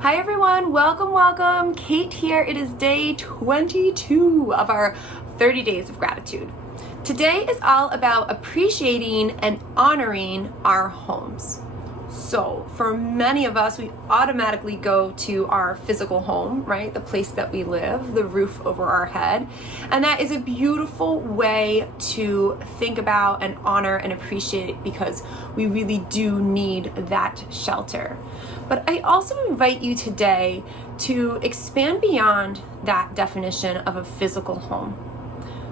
Hi everyone, welcome. Kate here. It is day 22 of our 30 days of gratitude. Today is all about appreciating and honoring our homes. So for many of us, we automatically go to our physical home, right? The place that we live, the roof over our head. And that is a beautiful way to think about and honor and appreciate it because we really do need that shelter. But I also invite you today to expand beyond that definition of a physical home.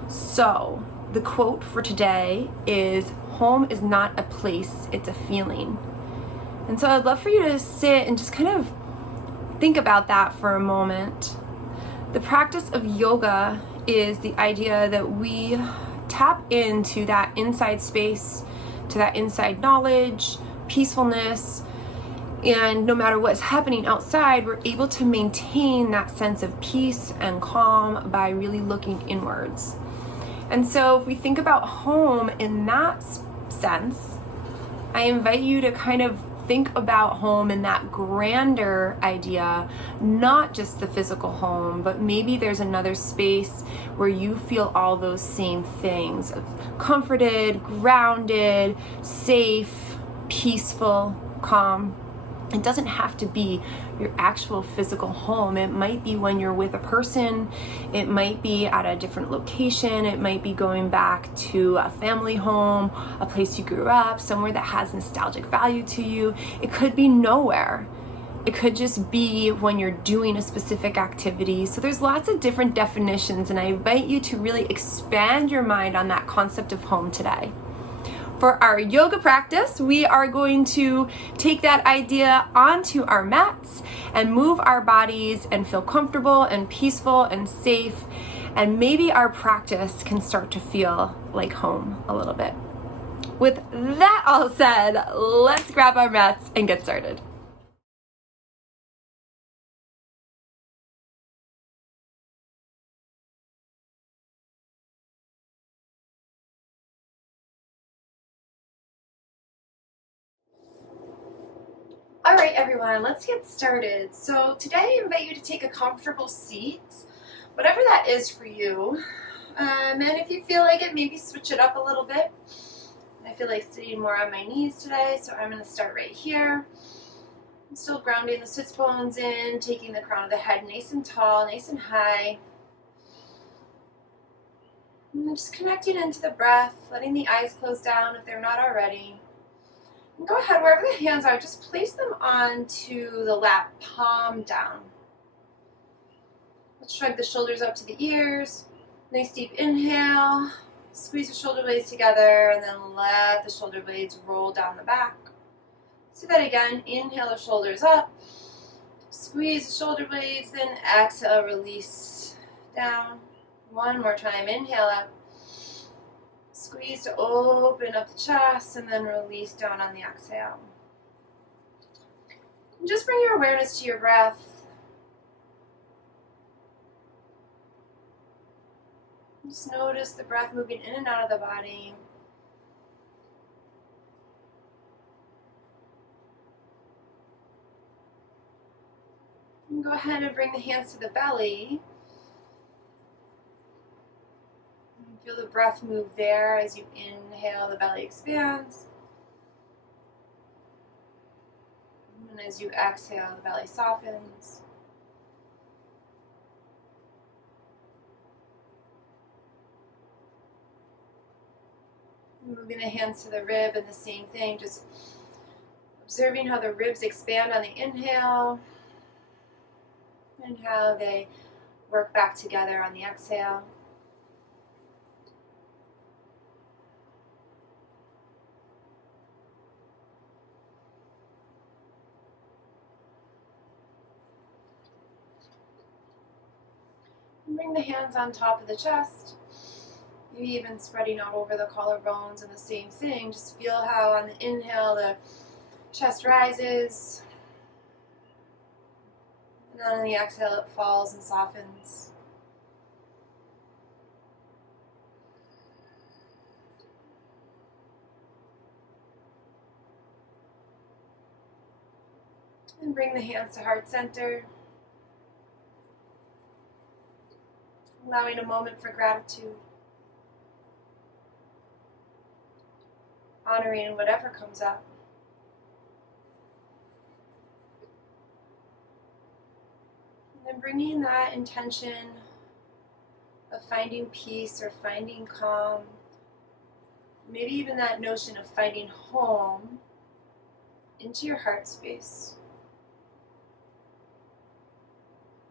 So the quote for today is, "Home is not a place, it's a feeling." And so I'd love for you to sit and just kind of think about that for a moment. The practice of yoga is the idea that we tap into that inside space, to that inside knowledge, peacefulness, and no matter what's happening outside, we're able to maintain that sense of peace and calm by really looking inwards. And so if we think about home in that sense, I invite you to kind of think about home in that grander idea, not just the physical home, but maybe there's another space where you feel all those same things of comforted, grounded, safe, peaceful, calm. It doesn't have to be your actual physical home. It might be when you're with a person. It might be at a different location. It might be going back to a family home, a place you grew up, somewhere that has nostalgic value to you. It could be nowhere. It could just be when you're doing a specific activity. So there's lots of different definitions, and I invite you to really expand your mind on that concept of home today. For our yoga practice, we are going to take that idea onto our mats and move our bodies and feel comfortable and peaceful and safe. And maybe our practice can start to feel like home a little bit. With that all said, let's grab our mats and get started. All right, everyone, let's get started. So today I invite you to take a comfortable seat, whatever that is for you. And if you feel like it, maybe switch it up a little bit. I feel like sitting more on my knees today, so I'm going to start right here. I'm still grounding the sits bones in, taking the crown of the head nice and tall, nice and high. And just connecting into the breath, letting the eyes close down if they're not already. And go ahead, wherever the hands are, just place them onto the lap, palm down. Let's shrug the shoulders up to the ears. Nice deep inhale. Squeeze the shoulder blades together and then let the shoulder blades roll down the back. Let's do that again. Inhale the shoulders up. Squeeze the shoulder blades, then exhale, release down. One more time. Inhale up. Squeeze to open up the chest and then release down on the exhale. And just bring your awareness to your breath. Just notice the breath moving in and out of the body. And go ahead and bring the hands to the belly. Feel the breath move there as you inhale, the belly expands. And as you exhale, the belly softens. Moving the hands to the rib and the same thing, just observing how the ribs expand on the inhale and how they work back together on the exhale. And bring the hands on top of the chest. Maybe even spreading out over the collarbones, and the same thing. Just feel how on the inhale the chest rises, and then on the exhale it falls and softens. And bring the hands to heart center. Allowing a moment for gratitude. Honoring whatever comes up. And then bringing that intention of finding peace or finding calm, maybe even that notion of finding home, into your heart space.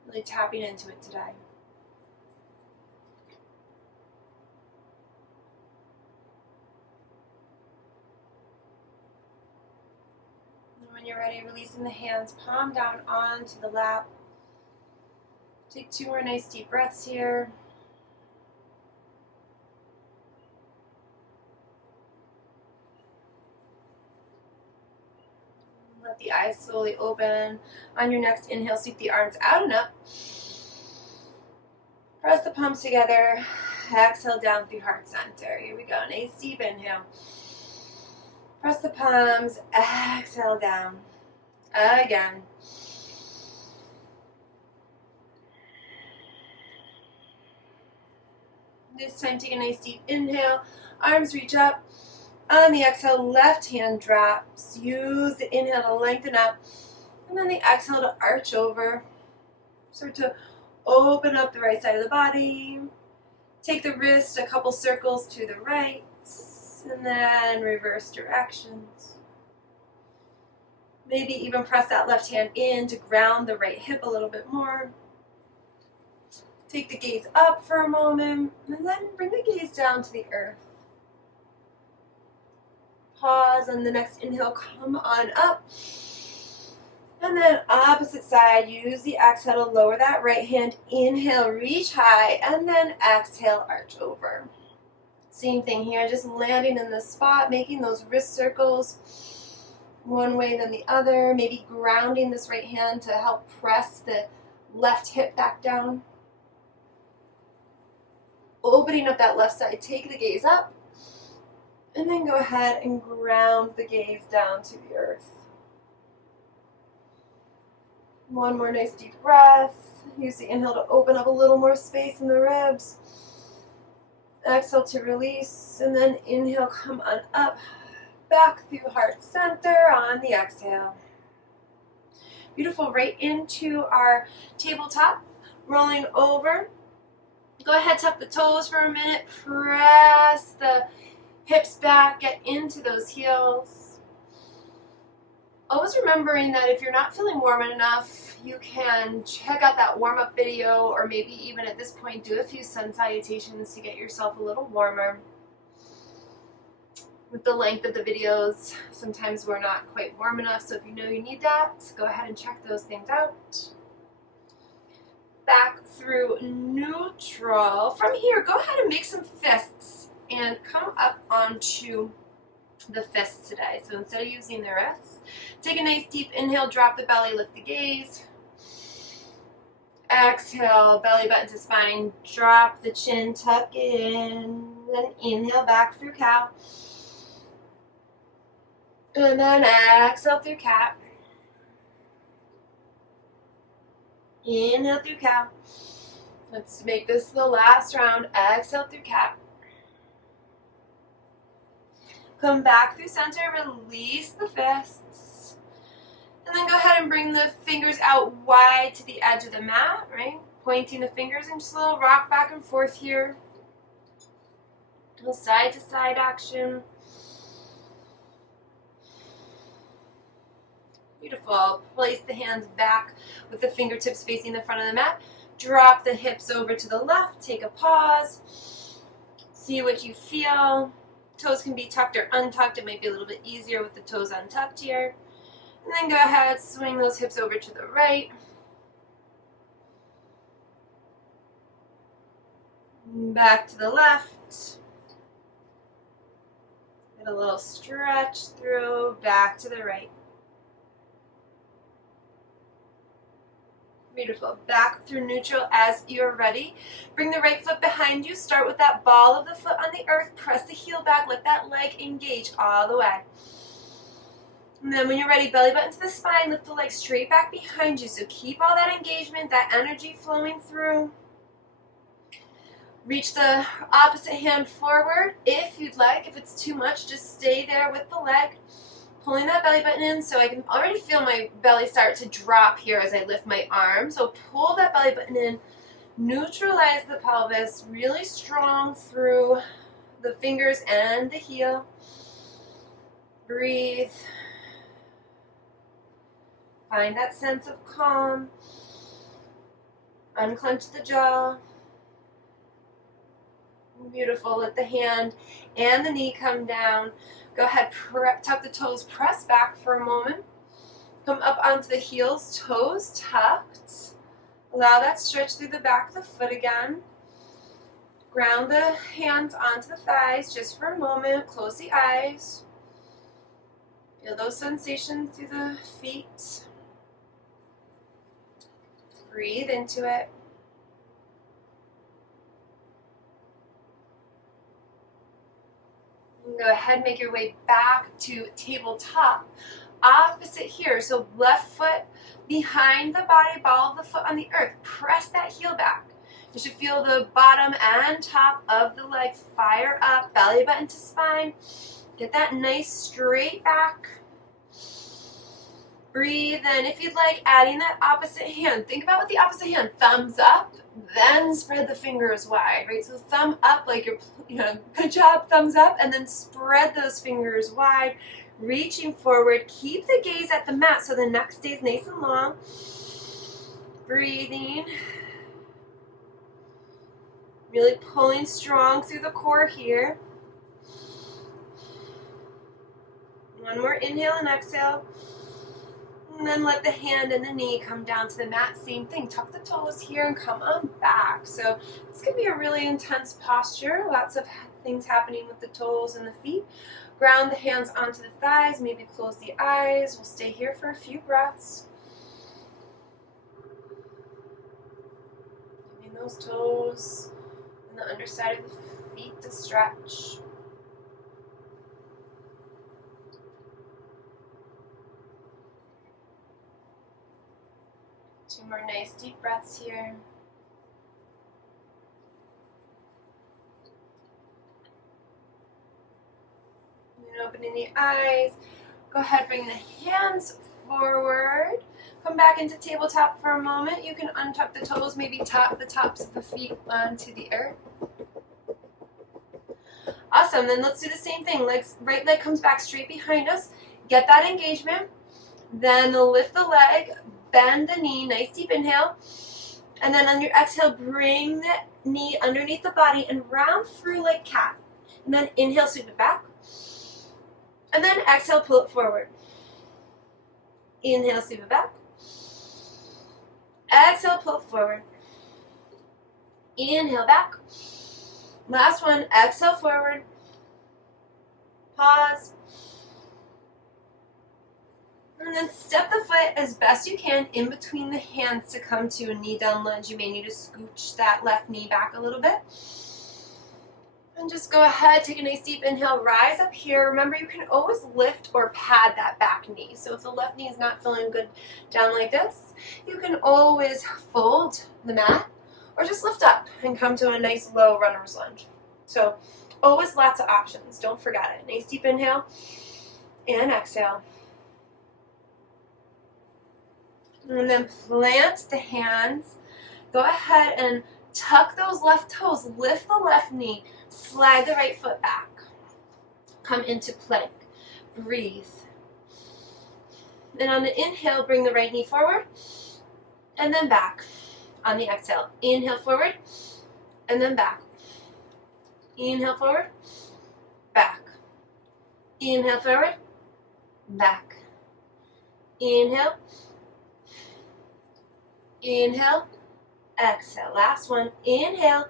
Really tapping into it today. And when you're ready, releasing the hands, palm down onto the lap. Take 2 more nice deep breaths here. Let the eyes slowly open. On your next inhale, sweep the arms out and up. Press the palms together. Exhale down through heart center. Here we go. Nice deep inhale. Press the palms. Exhale down. Again. This time, take a nice deep inhale. Arms reach up. On the exhale, left hand drops. Use the inhale to lengthen up. And then the exhale to arch over. Start to open up the right side of the body. Take the wrist a couple circles to the right. And then reverse directions. Maybe even press that left hand in to ground the right hip a little bit more. Take the gaze up for a moment, and then bring the gaze down to the earth. Pause on the next inhale, come on up. And then opposite side, use the exhale to lower that right hand. Inhale, reach high, and then exhale, arch over. Same thing here, just landing in the spot, making those wrist circles one way then the other, maybe grounding this right hand to help press the left hip back down. Opening up that left side, take the gaze up, and then go ahead and ground the gaze down to the earth. One more nice deep breath. Use the inhale to open up a little more space in the ribs. Exhale to release, and then inhale, come on up, back through heart center on the exhale. Beautiful, right into our tabletop, rolling over. Go ahead, tuck the toes for a minute, press the hips back, get into those heels. Always remembering that if you're not feeling warm enough, you can check out that warm-up video, or maybe even at this point do a few sun salutations to get yourself a little warmer. With the length of the videos, sometimes we're not quite warm enough, so if you know you need that, go ahead and check those things out. Back through neutral. From here, go ahead and make some fists and come up onto the fists today. So instead of using the wrists, take a nice deep inhale, drop the belly, lift the gaze. Exhale, belly button to spine, drop the chin, tuck in, then inhale back through cow. And then exhale through cat. Inhale through cow. Let's make this the last round. Exhale through cat. Come back through center, release the fists. And then go ahead and bring the fingers out wide to the edge of the mat, right? Pointing the fingers and just a little rock back and forth here. A little side to side action. Beautiful. Place the hands back with the fingertips facing the front of the mat. Drop the hips over to the left. Take a pause. See what you feel. Toes can be tucked or untucked. It might be a little bit easier with the toes untucked here. And then go ahead, swing those hips over to the right. Back to the left. Get a little stretch through, back to the right. Beautiful. Back through neutral as you're ready. Bring the right foot behind you. Start with that ball of the foot on the earth. Press the heel back. Let that leg engage all the way. And then when you're ready, belly button to the spine, lift the legs straight back behind you. So keep all that engagement, that energy flowing through. Reach the opposite hand forward if you'd like. If it's too much, just stay there with the leg. Pulling that belly button in, so I can already feel my belly start to drop here as I lift my arm. So pull that belly button in, neutralize the pelvis, really strong through the fingers and the heel. Breathe. Find that sense of calm. Unclench the jaw. Beautiful. Let the hand and the knee come down. Go ahead, tuck the toes, press back for a moment. Come up onto the heels, toes tucked. Allow that stretch through the back of the foot again. Ground the hands onto the thighs just for a moment. Close the eyes. Feel those sensations through the feet. Breathe into it. Go ahead, make your way back to tabletop. Opposite here, so left foot behind the body, ball of the foot on the earth. Press that heel back. You should feel the bottom and top of the leg fire up, belly button to spine. Get that nice straight back. Breathe in. If you'd like, adding that opposite hand. Think about what the opposite hand, thumbs up, then spread the fingers wide, right? So thumb up like you're, good job, thumbs up, and then spread those fingers wide, reaching forward. Keep the gaze at the mat so the neck stays nice and long. Breathing. Really pulling strong through the core here. One more inhale and exhale. And then let the hand and the knee come down to the mat. Same thing. Tuck the toes here and come on back. So this can be a really intense posture. Lots of things happening with the toes and the feet. Ground the hands onto the thighs. Maybe close the eyes. We'll stay here for a few breaths. Giving those toes and the underside of the feet to stretch. Two more nice deep breaths here. And opening the eyes. Go ahead, bring the hands forward. Come back into tabletop for a moment. You can untuck the toes, maybe tap the tops of the feet onto the earth. Awesome, then let's do the same thing. Right leg comes back straight behind us. Get that engagement. Then lift the leg. Bend the knee, nice deep inhale. And then on your exhale, bring the knee underneath the body and round through like cat. And then inhale, sweep it back. And then exhale, pull it forward. Inhale, sweep it back. Exhale, pull it forward. Inhale, back. Last one, exhale, forward. Pause. And then step the foot as best you can in between the hands to come to a knee down lunge. You may need to scooch that left knee back a little bit. And just go ahead, take a nice deep inhale, rise up here. Remember, you can always lift or pad that back knee. So if the left knee is not feeling good down like this, you can always fold the mat or just lift up and come to a nice low runner's lunge. So always lots of options. Don't forget it. Nice deep inhale and exhale. And then plant the hands. Go ahead and tuck those left toes. Lift the left knee. Slide the right foot back. Come into plank. Breathe. Then on the inhale, bring the right knee forward. And then back. On the exhale, inhale forward. And then back. Inhale forward. Back. Inhale forward. Back. Inhale. Inhale, exhale. Last one. Inhale,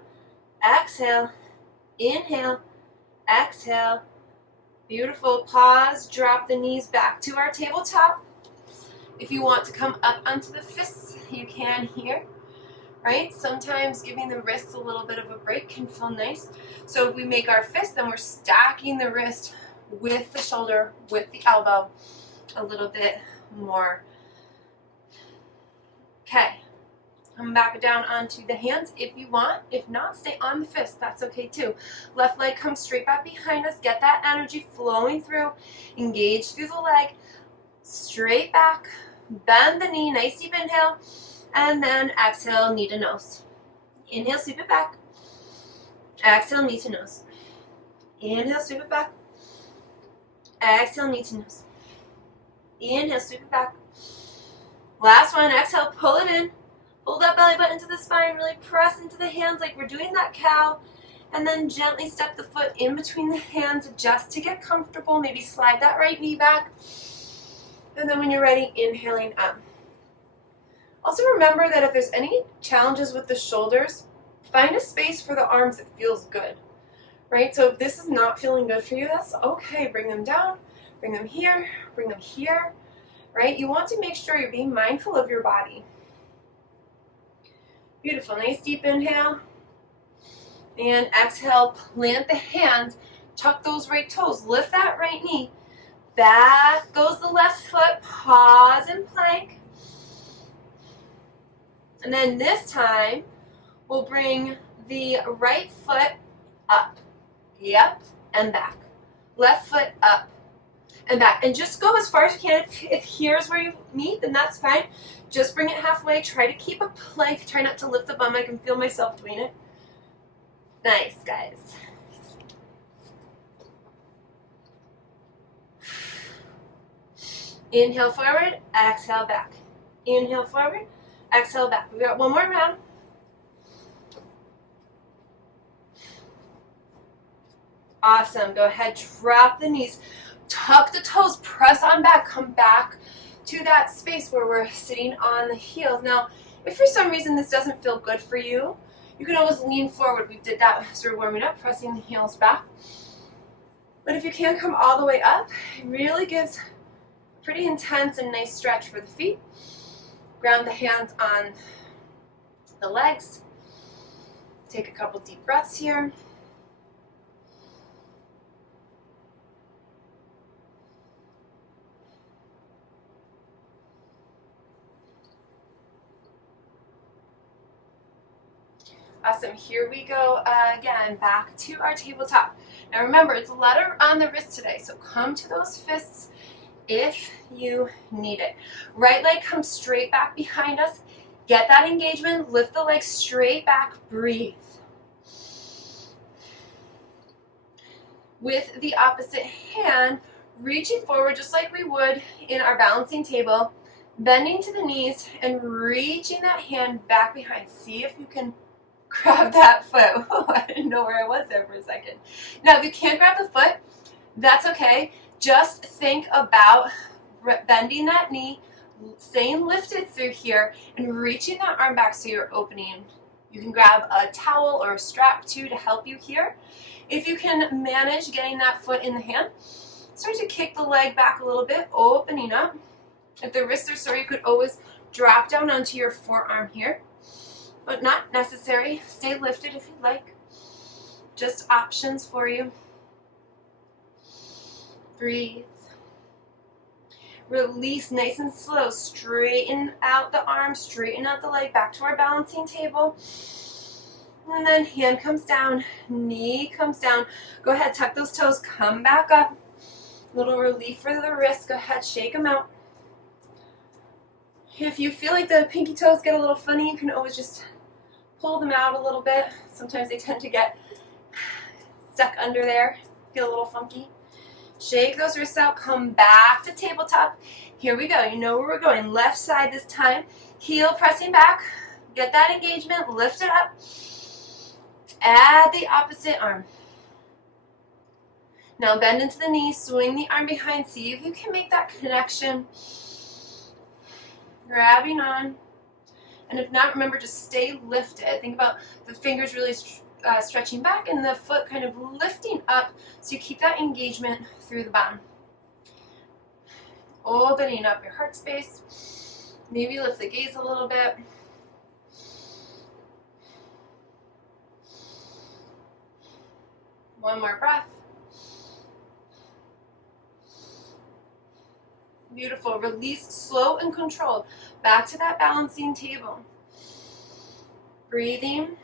exhale, inhale, exhale. Beautiful. Pause. Drop the knees back to our tabletop. If you want to come up onto the fists, you can here. Right? Sometimes giving the wrists a little bit of a break can feel nice. So if we make our fist, then we're stacking the wrist with the shoulder, with the elbow. a little bit more. Okay. Come back down onto the hands if you want. If not, stay on the fist. That's okay too. Left leg comes straight back behind us. Get that energy flowing through. Engage through the leg. Straight back. Bend the knee. Nice deep inhale. And then exhale, knee to nose. Inhale, sweep it back. Exhale, knee to nose. Inhale, sweep it back. Exhale, knee to nose. Inhale, sweep it back. Last one. Exhale, pull it in. Pull that belly button into the spine, really press into the hands like we're doing that cow, and then gently step the foot in between the hands just to get comfortable. Maybe slide that right knee back, and then when you're ready, inhaling up. Also remember that if there's any challenges with the shoulders, find a space for the arms that feels good, right? So if this is not feeling good for you, that's okay. Bring them down, bring them here, right? You want to make sure you're being mindful of your body. Beautiful. Nice deep inhale. And exhale, plant the hands, tuck those right toes, lift that right knee. Back goes the left foot, pause and plank. And then this time, we'll bring the right foot up. Yep, and back. Left foot up and back. And just go as far as you can. If here's where you meet, then that's fine. Just bring it halfway. Try to keep a plank. Try not to lift the bum. I can feel myself doing it. Nice, guys. Inhale forward, exhale back. Inhale forward, exhale back. We got one more round. Awesome. Go ahead, drop the knees. Tuck the toes, press on back. Come back to that space where we're sitting on the heels. Now, if for some reason this doesn't feel good for you, you can always lean forward. We did that as we're warming up, pressing the heels back. But if you can't come all the way up, it really gives a pretty intense and nice stretch for the feet. Ground the hands on the legs. Take a couple deep breaths here. Awesome, here we go again, back to our tabletop. Now remember, it's a letter on the wrist today, so come to those fists if you need it. Right leg comes straight back behind us. Get that engagement, lift the leg straight back, breathe. With the opposite hand, reaching forward just like we would in our balancing table, bending to the knees and reaching that hand back behind. See if you can grab that foot. Oh, I didn't know where I was there for a second. Now, if you can't grab the foot, that's okay. Just think about bending that knee, staying lifted through here, and reaching that arm back so you're opening. You can grab a towel or a strap too to help you here. If you can manage getting that foot in the hand, start to kick the leg back a little bit, opening up. If the wrists are sore, you could always drop down onto your forearm here. But not necessary. Stay lifted if you'd like. Just options for you. Breathe. Release nice and slow. Straighten out the arm, straighten out the leg, back to our balancing table. And then hand comes down, knee comes down. Go ahead, tuck those toes, come back up. Little relief for the wrist. Go ahead, shake them out. If you feel like the pinky toes get a little funny, you can always just pull them out a little bit. Sometimes they tend to get stuck under there, feel a little funky. Shake those wrists out, come back to tabletop. Here we go, you know where we're going. Left side this time, heel pressing back. Get that engagement, lift it up. Add the opposite arm. Now bend into the knee, swing the arm behind. See if you can make that connection. Grabbing on. And if not, remember, just stay lifted. Think about the fingers really stretching back and the foot kind of lifting up so you keep that engagement through the bottom. Opening up your heart space. Maybe lift the gaze a little bit. One more breath. Beautiful. Release slow and controlled. Back to that balancing table. Breathing.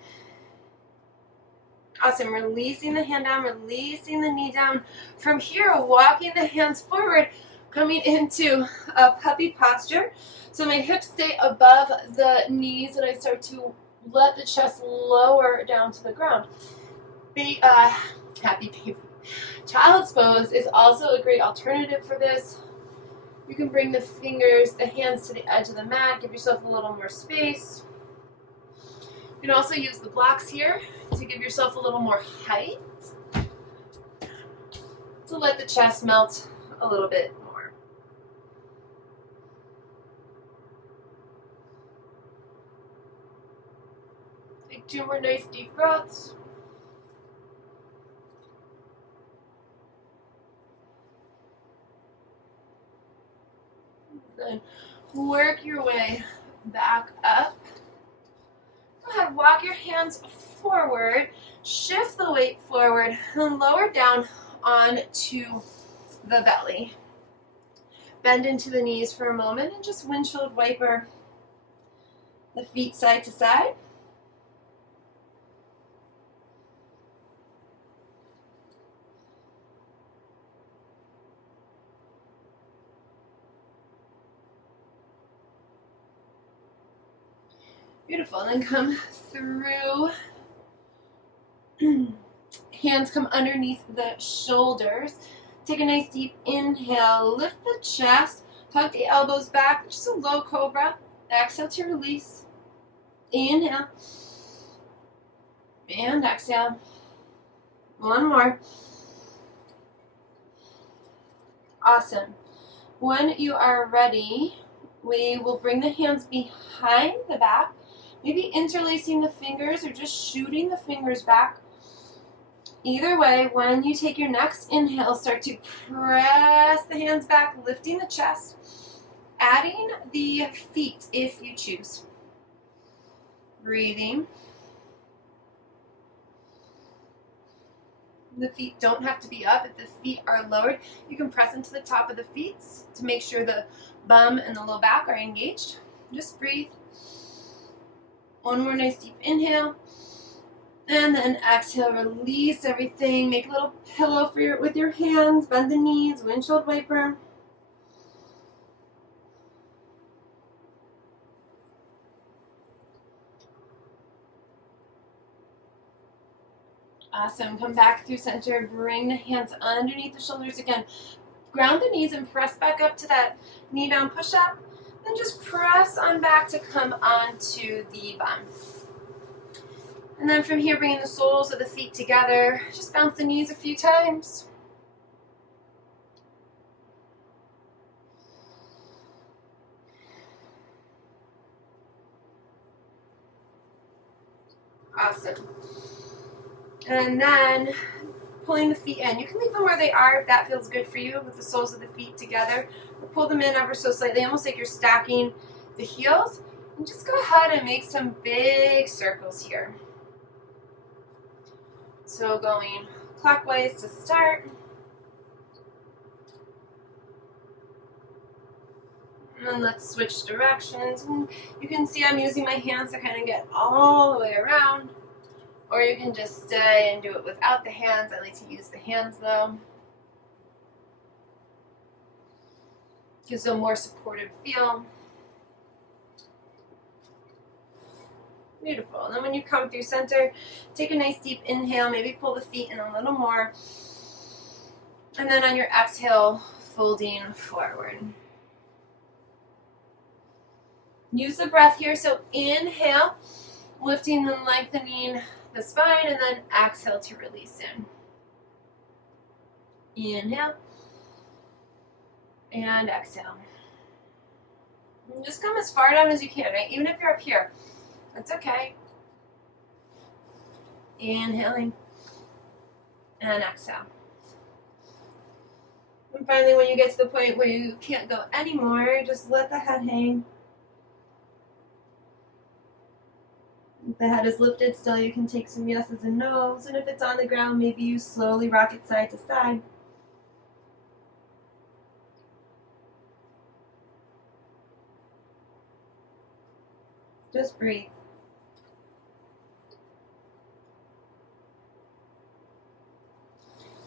Awesome. Releasing the hand down, releasing the knee down. From here, walking the hands forward, coming into a puppy posture. So my hips stay above the knees and I start to let the chest lower down to the ground. Happy baby. Child's pose is also a great alternative for this. You can bring the fingers, the hands to the edge of the mat, give yourself a little more space. You can also use the blocks here to give yourself a little more height, to let the chest melt a little bit more. Take 2 more nice deep breaths. Then work your way back up. Go ahead, walk your hands forward, shift the weight forward, and lower down onto the belly. Bend into the knees for a moment and just windshield wiper the feet side to side. Beautiful. And then come through. Hands come underneath the shoulders. Take a nice deep inhale. Lift the chest. Hug the elbows back. Just a low cobra. Exhale to release. Inhale. And exhale. One more. Awesome. When you are ready, we will bring the hands behind the back. Maybe interlacing the fingers or just shooting the fingers back. Either way, when you take your next inhale, start to press the hands back, lifting the chest, adding the feet if you choose. Breathing. The feet don't have to be up. If the feet are lowered, you can press into the top of the feet to make sure the bum and the low back are engaged. Just breathe. One more nice deep inhale. And then exhale, release everything. Make a little pillow with your hands. Bend the knees, windshield wiper. Awesome. Come back through center. Bring the hands underneath the shoulders again. Ground the knees and press back up to that knee down push up. Then just press on back to come onto the bum. And then from here, bringing the soles of the feet together. Just bounce the knees a few times. Awesome. And then pulling the feet in. You can leave them where they are if that feels good for you, with the soles of the feet together. Or pull them in ever so slightly, almost like you're stacking the heels. And just go ahead and make some big circles here. So going clockwise to start. And then let's switch directions. And you can see I'm using my hands to kind of get all the way around. Or you can just stay and do it without the hands. I like to use the hands though. Gives a more supportive feel. Beautiful. And then when you come through center, take a nice deep inhale. Maybe pull the feet in a little more. And then on your exhale, folding forward. Use the breath here. So inhale, lifting and lengthening the spine, and then exhale to release in. Inhale and exhale. And just come as far down as you can, right? Even if you're up here, that's okay. Inhaling and exhale. And finally, when you get to the point where you can't go anymore, just let the head hang. If the head is lifted still, you can take some yeses and nos. And if it's on the ground, maybe you slowly rock it side to side. Just breathe.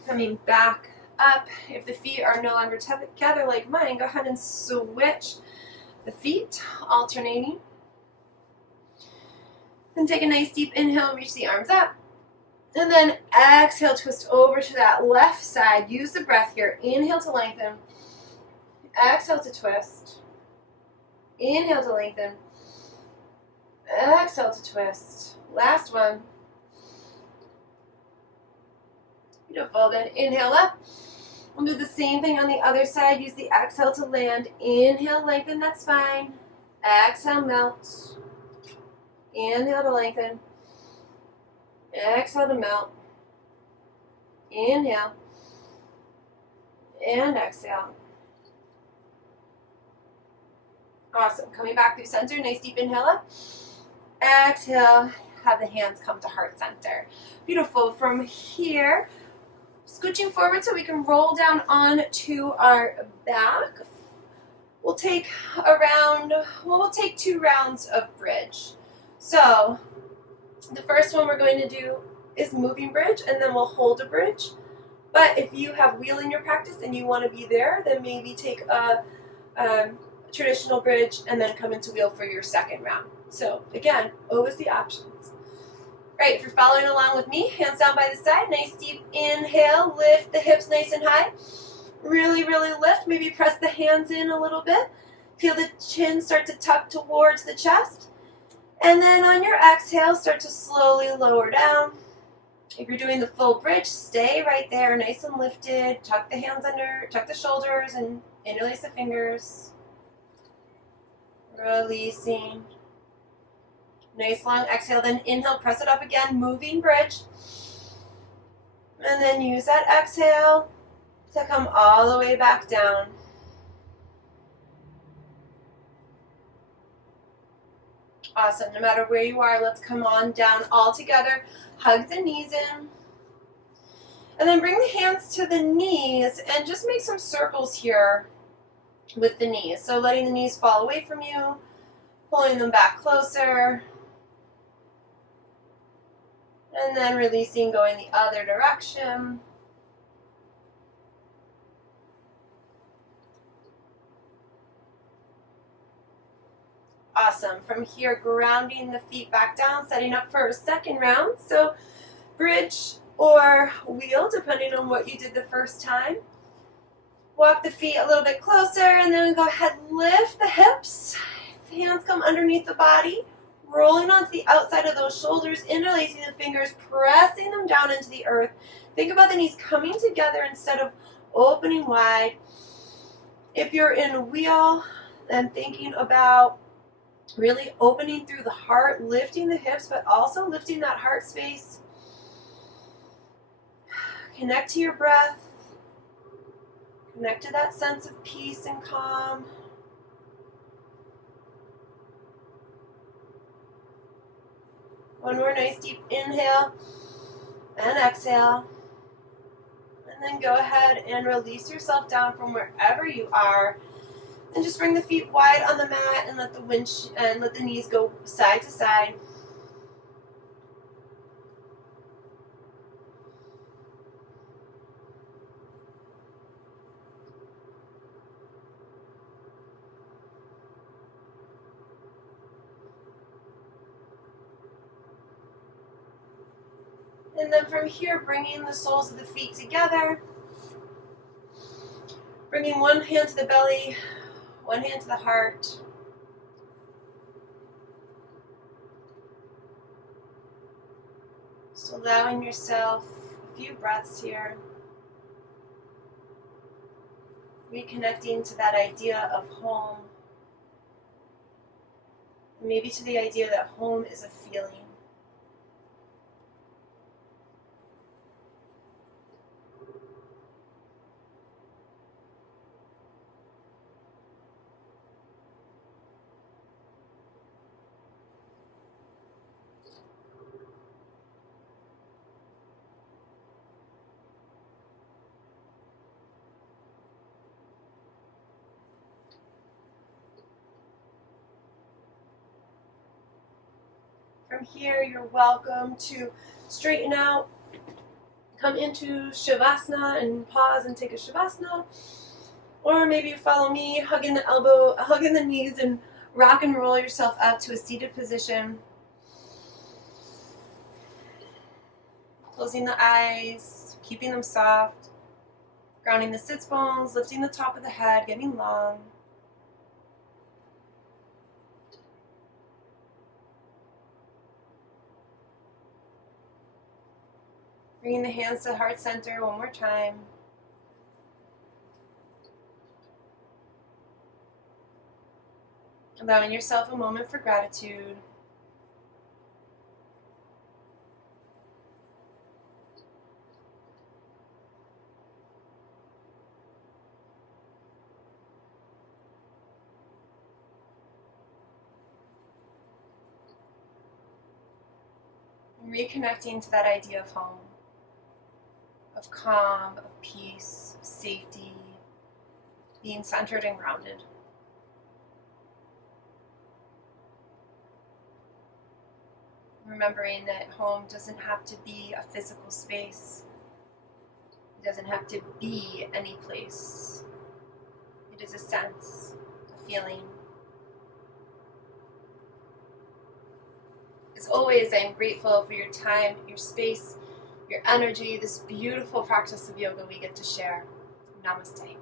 Coming back up. If the feet are no longer together like mine, go ahead and switch the feet, alternating. Then take a nice deep inhale, reach the arms up. And then exhale, twist over to that left side. Use the breath here. Inhale to lengthen. Exhale to twist. Inhale to lengthen. Exhale to twist. Last one. Beautiful. Then inhale up. We'll do the same thing on the other side. Use the exhale to land. Inhale, lengthen that spine. Exhale, melt. Inhale to lengthen. Exhale to melt. Inhale. And exhale. Awesome. Coming back through center. Nice deep inhale up. Exhale. Have the hands come to heart center. Beautiful. From here, scooching forward so we can roll down onto our back. We'll take 2 rounds of bridge. So the first one we're going to do is moving bridge, and then we'll hold a bridge. But if you have wheel in your practice and you want to be there, then maybe take a traditional bridge and then come into wheel for your second round. So again, always the options. Right, if you're following along with me, hands down by the side, nice deep inhale, lift the hips nice and high. Really, really lift, maybe press the hands in a little bit. Feel the chin start to tuck towards the chest. And then on your exhale, start to slowly lower down. If you're doing the full bridge, stay right there, nice and lifted. Tuck the hands under, tuck the shoulders, and interlace the fingers. Releasing. Nice long exhale, then inhale, press it up again, moving bridge. And then use that exhale to come all the way back down. Awesome. No matter where you are, let's come on down all together. Hug the knees in. And then bring the hands to the knees and just make some circles here with the knees. So letting the knees fall away from you, pulling them back closer. And then releasing, going the other direction. Awesome. From here, grounding the feet back down, setting up for a second round. So bridge or wheel, depending on what you did the first time. Walk the feet a little bit closer, and then go ahead, lift the hips. Hands come underneath the body. Rolling onto the outside of those shoulders, interlacing the fingers, pressing them down into the earth. Think about the knees coming together instead of opening wide. If you're in wheel, then thinking about really opening through the heart, lifting the hips, but also lifting that heart space. Connect to your breath. Connect to that sense of peace and calm. One more nice deep inhale and exhale. And then go ahead and release yourself down from wherever you are. And just bring the feet wide on the mat and let the knees go side to side. And then from here, bringing the soles of the feet together. Bringing one hand to the belly, one hand to the heart. Just allowing yourself a few breaths here. Reconnecting to that idea of home. Maybe to the idea that home is a feeling. From here, you're welcome to straighten out, come into Shavasana and pause and take a Shavasana. Or maybe you follow me, hugging the knees and rock and roll yourself up to a seated position. Closing the eyes, keeping them soft, grounding the sits bones, lifting the top of the head, getting long. Bringing the hands to heart center one more time. Allowing yourself a moment for gratitude. Reconnecting to that idea of home, of calm, of peace, of safety, being centered and grounded. Remembering that home doesn't have to be a physical space. It doesn't have to be any place. It is a sense, a feeling. As always, I am grateful for your time, your space, your energy, this beautiful practice of yoga we get to share. Namaste.